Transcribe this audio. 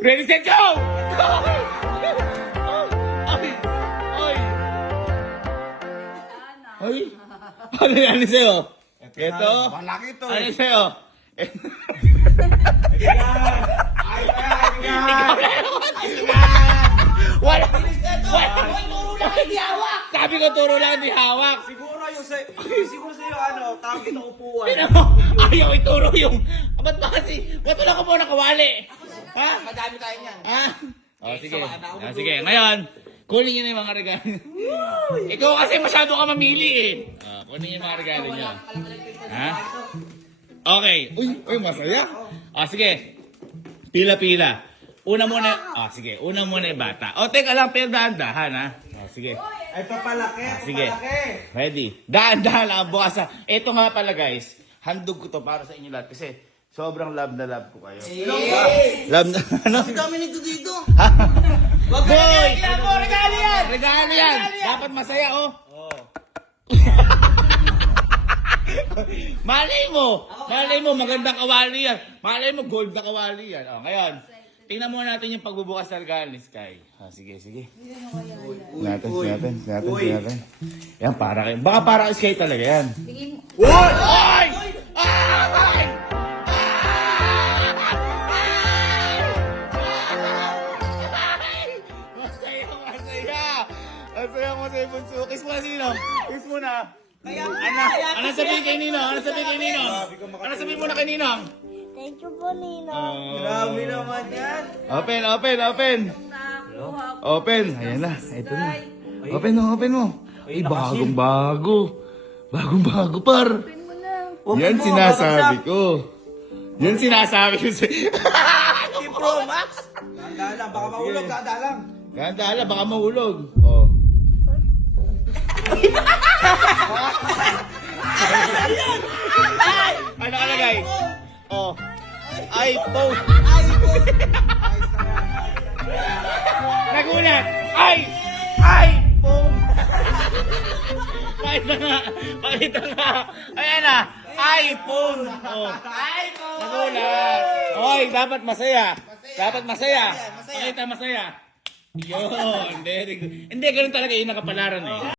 Ready, set, go! Ay! Ano sa'yo? Ito? Malaki to Ano eh. sa'yo? Wala! Sabi ko turo lang, di hawak. Siguro yung siguro sa'yo tawag ito upuan. Ayaw ituro yung... Ba't ba kasi? Ba't wala ko muna kawali? Ha? Madami tayo niyan. Ha? O, sige. Sige, ngayon, kunin niyo na yung mga regalo. Ikaw kasi masyado ka mamili eh. Kunin niyo yung mga regalo niyo. Ha? Okay. Uy, masaya. Sige. Pila-pila. Una muna, sige. Una muna yung bata. Teka lang, pero dahan-dahan ha. Sige. Ay, papalaki. Sige. Ready. Dahan-dahan lang ang bukas. Ito nga pala guys, handog ko to para sa inyo lahat kasi sobrang love na love ko kayo. Love na, ano? Kami nito dito. Wag ka Boy! Regalo yan! Regalo yan! Dapat masaya, oh! Malay mo, magandang kawali yan. Malay mo, gold na kawali yan. Ngayon, tingnan muna natin yung pagbubukas ng regalo ni Sky. Sige. Natin. Yan, para kayo. Baka para kay Sky talaga yan. Oy! Masaya bunso. Kiss mo na sino? Kiss mo na. Ano sabihin kay Ninong? Ano sabihin mo na kay Ninong? Thank you po, Ninong. Grabe naman yan. Open. Ayan na. Ito na. Open mo. Ay, bagong-bago. Bagong-bago, par. Yan sinasabi ko. Team Pro Max. Tanda lang, baka mahulog. Tanda lang. Ganda, baka mahulog. Ano kalagay? iPhone. Nagulat. iPhone. Pakita nga. Ayan na. iPhone. Nagulat. Oy, dapat masaya. Pakita masaya. Yun. Hindi, ganun talaga yung nakapalaran eh.